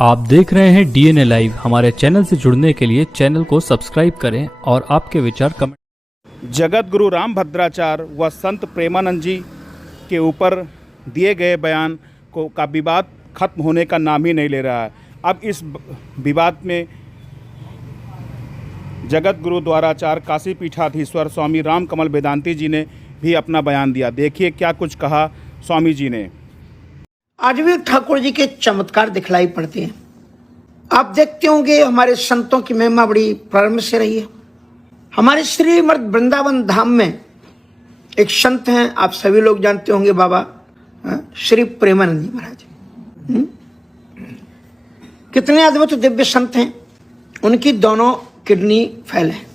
आप देख रहे हैं डीएनए लाइव। हमारे चैनल से जुड़ने के लिए चैनल को सब्सक्राइब करें और आपके विचार कमेंट। जगत गुरु राम भद्राचार्य व संत प्रेमानंद जी के ऊपर दिए गए बयान का विवाद खत्म होने का नाम ही नहीं ले रहा है। अब इस विवाद में जगत गुरु द्वाराचार्य काशी पीठाधीश्वर स्वामी राम कमल वेदांती जी ने भी अपना बयान दिया। देखिए क्या कुछ कहा स्वामी जी ने। आज भी ठाकुर जी के चमत्कार दिखलाई पड़ते हैं। आप देखते होंगे हमारे संतों की महिमा बड़ी प्रारंभ से रही है। हमारे श्रीमद वृंदावन धाम में एक संत हैं, आप सभी लोग जानते होंगे, बाबा श्री प्रेमानंद जी महाराज। कितने अद्भुत दिव्य संत हैं। उनकी दोनों किडनी फेल है।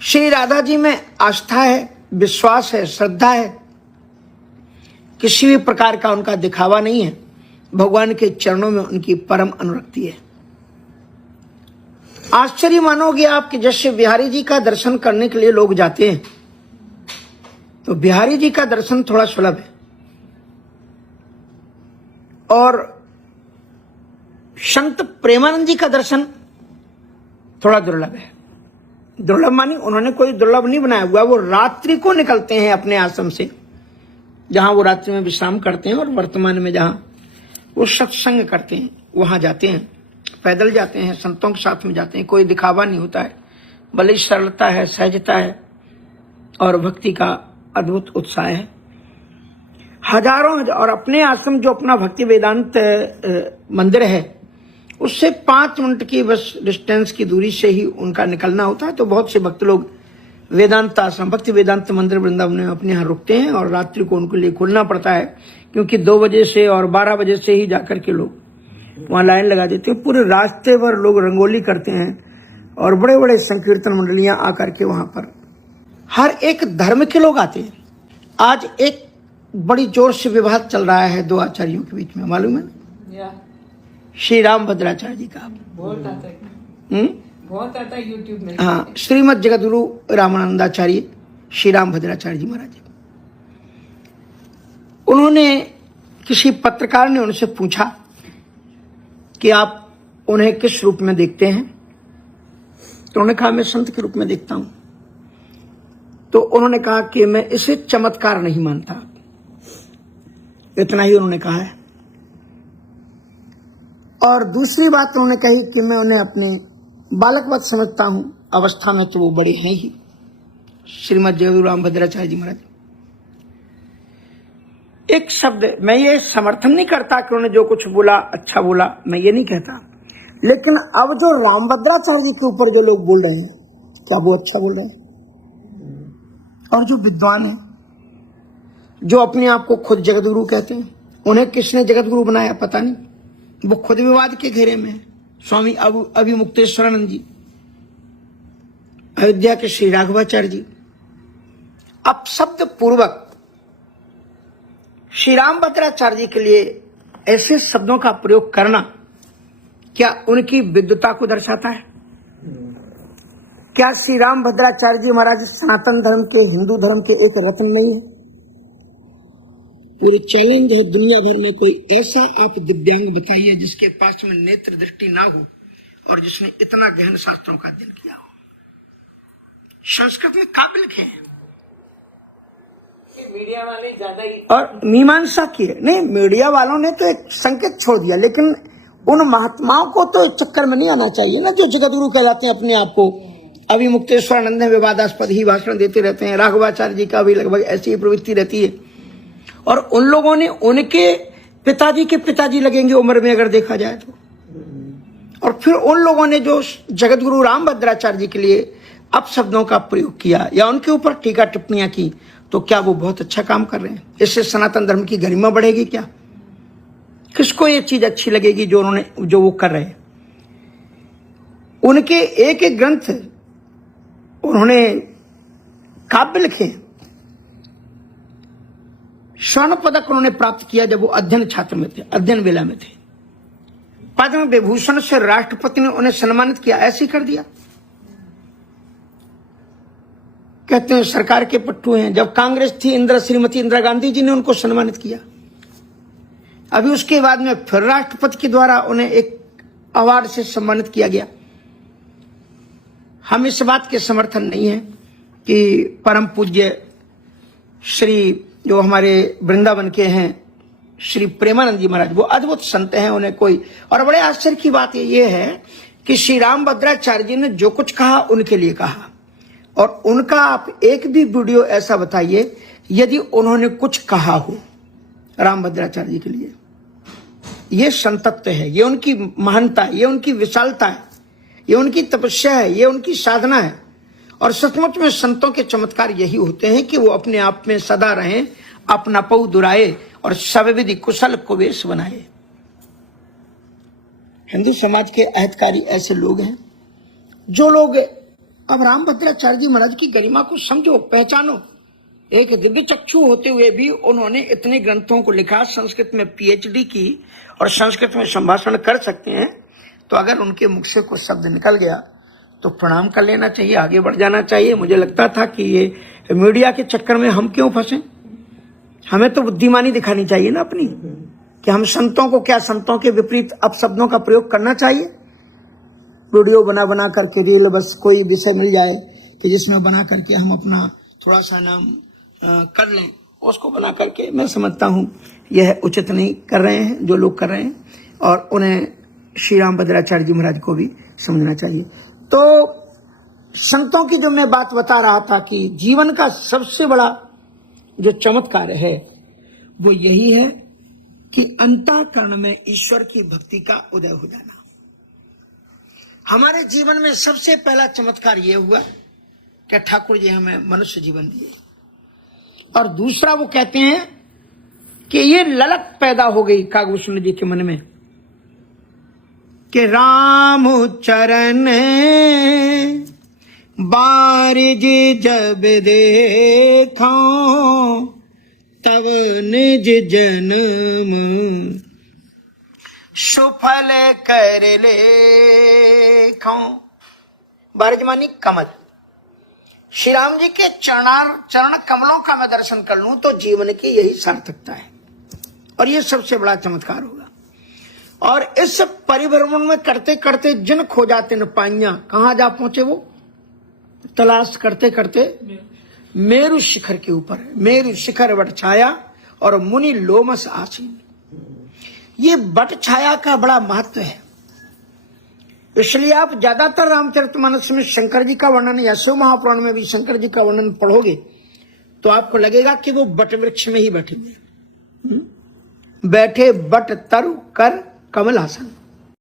श्री राधा जी में आस्था है, विश्वास है, श्रद्धा है। किसी भी प्रकार का उनका दिखावा नहीं है। भगवान के चरणों में उनकी परम अनुरक्ति है। आश्चर्य मानोगे आप कि जैसे बिहारी जी का दर्शन करने के लिए लोग जाते हैं, तो बिहारी जी का दर्शन थोड़ा सुलभ है और संत प्रेमानंद जी का दर्शन थोड़ा दुर्लभ है। दुर्लभ मानी उन्होंने कोई दुर्लभ नहीं बनाया हुआ। वो रात्रि को निकलते हैं अपने आश्रम से, जहां वो रात्रि में विश्राम करते हैं, और वर्तमान में जहां वो सत्संग करते हैं वहां जाते हैं। पैदल जाते हैं, संतों के साथ में जाते हैं। कोई दिखावा नहीं होता है, बड़ी सरलता है, सहजता है और भक्ति का अद्भुत उत्साह है। हजारों और अपने आश्रम जो अपना भक्ति वेदांत मंदिर है, उससे 5 मिनट की बस डिस्टेंस की दूरी से ही उनका निकलना होता है। तो बहुत से भक्त लोग वेदांत आश्रम भक्ति वेदांत मंदिर वृंदावन में अपने यहाँ रुकते हैं और रात्रि को उनको लिए खुलना पड़ता है, क्योंकि 2 बजे से और 12 बजे से ही जाकर के लोग वहाँ लाइन लगा देते हैं। पूरे रास्ते पर लोग रंगोली करते हैं और बड़े बड़े संकीर्तन मंडलियां आकर के वहां पर हर एक धर्म के लोग आते हैं। आज एक बड़ी जोर से विवाद चल रहा है 2 आचार्यों के बीच में, मालूम है? श्री राम भद्राचार्य जी का बहुत आता है यूट्यूब में। हाँ, श्रीमद जगत गुरु रामानंदाचार्य श्री राम भद्राचार्य जी महाराज। उन्होंने किसी पत्रकार ने उनसे पूछा कि आप उन्हें किस रूप में देखते हैं, तो उन्होंने कहा मैं संत के रूप में देखता हूं। तो उन्होंने कहा कि मैं इसे चमत्कार नहीं मानता। इतना ही उन्होंने कहा है। और दूसरी बात उन्होंने कही कि मैं उन्हें अपनी बालकवत समझता हूं, अवस्था में तो वो बड़े हैं ही। श्रीमद जगत राम भद्राचार्य जी महाराज। एक शब्द, मैं ये समर्थन नहीं करता कि उन्होंने जो कुछ बोला अच्छा बोला, मैं ये नहीं कहता, लेकिन अब जो राम भद्राचार्य जी के ऊपर जो लोग बोल रहे हैं, क्या वो अच्छा बोल रहे हैं? और जो विद्वान हैं, जो अपने आप को खुद जगत गुरु कहते हैं, उन्हें किसने जगत गुरु बनाया पता नहीं। वो खुद विवाद के घेरे में है। स्वामी अभिमुक्तेश्वरानंद जी, अयोध्या के श्री राघवाचार्य जी। अब शब्द पूर्वक श्री राम भद्राचार्य जी के लिए ऐसे शब्दों का प्रयोग करना क्या उनकी विद्वता को दर्शाता है? क्या श्री राम भद्राचार्य जी महाराज सनातन धर्म के, हिंदू धर्म के एक रत्न नहीं है? पूरी चैलेंज है दुनिया भर में, कोई ऐसा आप दिव्यांग बताइए जिसके पास में नेत्र दृष्टि ना हो और जिसने इतना गहन शास्त्रों का अध्ययन किया हो। संस्कृत में काबिल लिखे हैं, मीडिया वाले ज्यादा ही और मीमांसा की है। नहीं, मीडिया वालों ने तो एक संकेत छोड़ दिया, लेकिन उन महात्माओं को तो चक्कर में नहीं आना चाहिए ना, जो जगत गुरु कहलाते हैं अपने आप को। अभिमुक्तेश्वरानंद में विवादास्पद ही भाषण देते रहते हैं। राघवाचार्य जी का भी लगभग ऐसी ही प्रवृत्ति रहती है। और उन लोगों ने उनके पिताजी के पिताजी लगेंगे उम्र में अगर देखा जाए तो। और फिर उन लोगों ने जो जगत गुरु राम भद्राचार्य जी के लिए अपशब्दों का प्रयोग किया या उनके ऊपर टीका टिप्पणियां की, तो क्या वो बहुत अच्छा काम कर रहे हैं? इससे सनातन धर्म की गरिमा बढ़ेगी क्या? किसको ये चीज अच्छी लगेगी जो वो कर रहे हैं? उनके एक एक ग्रंथ उन्होंने काव्य लिखे। स्वर्ण पदक उन्होंने प्राप्त किया जब वो अध्ययन छात्र में थे, अध्ययन वेला में थे। पद्म विभूषण से राष्ट्रपति ने उन्हें सम्मानित किया, ऐसे ही कर दिया। कहते हैं सरकार के पट्टू हैं। जब कांग्रेस थी, श्रीमती इंदिरा गांधी जी ने उनको सम्मानित किया। अभी उसके बाद में फिर राष्ट्रपति के द्वारा उन्हें एक अवार्ड से सम्मानित किया गया। हम इस बात के समर्थन नहीं है कि परम पूज्य श्री जो हमारे वृंदावन के हैं श्री प्रेमानंद जी महाराज, वो अद्भुत संत हैं, उन्हें कोई, और बड़े आश्चर्य की बात ये है कि श्री रामभद्राचार्य जी ने जो कुछ कहा उनके लिए कहा, और उनका आप एक भी वीडियो ऐसा बताइए यदि उन्होंने कुछ कहा हो रामभद्राचार्य जी के लिए। ये संतत्व है, ये उनकी महानता है, ये उनकी विशालता है, ये उनकी तपस्या है, ये उनकी साधना है। और सचमुच में संतों के चमत्कार यही होते हैं कि वो अपने आप में सदा रहें, अपना पौ दुराए और सब विधि कुशल कुबेश बनाए। हिंदू समाज के अहितकारी ऐसे लोग हैं जो लोग, अब रामभद्राचार्य जी महाराज की गरिमा को समझो, पहचानो। एक दिव्य चक्षु होते हुए भी उन्होंने इतने ग्रंथों को लिखा, संस्कृत में पीएचडी की और संस्कृत में संभाषण कर सकते हैं। तो अगर उनके मुख से कुछ शब्द निकल गया तो प्रणाम कर लेना चाहिए, आगे बढ़ जाना चाहिए। मुझे लगता था कि ये मीडिया के चक्कर में हम क्यों फंसे, हमें तो बुद्धिमानी दिखानी चाहिए ना अपनी, कि हम संतों को क्या, संतों के विपरीत अपशब्दों का प्रयोग करना चाहिए। वीडियो बना बना करके रील, बस कोई विषय मिल जाए कि जिसमें बना करके हम अपना थोड़ा सा नाम कर लें, उसको बना करके मैं समझता हूं यह उचित नहीं कर रहे हैं जो लोग कर रहे हैं, और उन्हें श्री रामभद्राचार्य जी महाराज को भी समझना चाहिए। तो संतों की जो मैं बात बता रहा था कि जीवन का सबसे बड़ा जो चमत्कार है वो यही है कि अंतःकरण में ईश्वर की भक्ति का उदय हो जाना। हमारे जीवन में सबसे पहला चमत्कार ये हुआ कि ठाकुर जी हमें मनुष्य जीवन दिए, और दूसरा वो कहते हैं कि ये ललक पैदा हो गई कागभूषण जी के मन में कि राम चरण बारिज जब देखो तब निज जन्म सुफल कर लेखो। बारिज मानी कमल, श्री राम जी के चरण कमलों का मैं दर्शन कर लूं तो जीवन की यही सार्थकता है, और ये सबसे बड़ा चमत्कार होगा। और इस परिभ्रमण में करते करते जिन खो जाते न पाइयां, कहां जा पहुंचे वो, तलाश करते करते मेरु शिखर के ऊपर। मेरु शिखर वट छाया और मुनि लोमस आसीन। ये वट छाया का बड़ा महत्व है, इसलिए आप ज्यादातर रामचरितमानस में शंकर जी का वर्णन या शिव महापुराण में भी शंकर जी का वर्णन पढ़ोगे तो आपको लगेगा कि वो बट वृक्ष में ही बैठे हुए, बैठे बट तरु कर कमल आसन।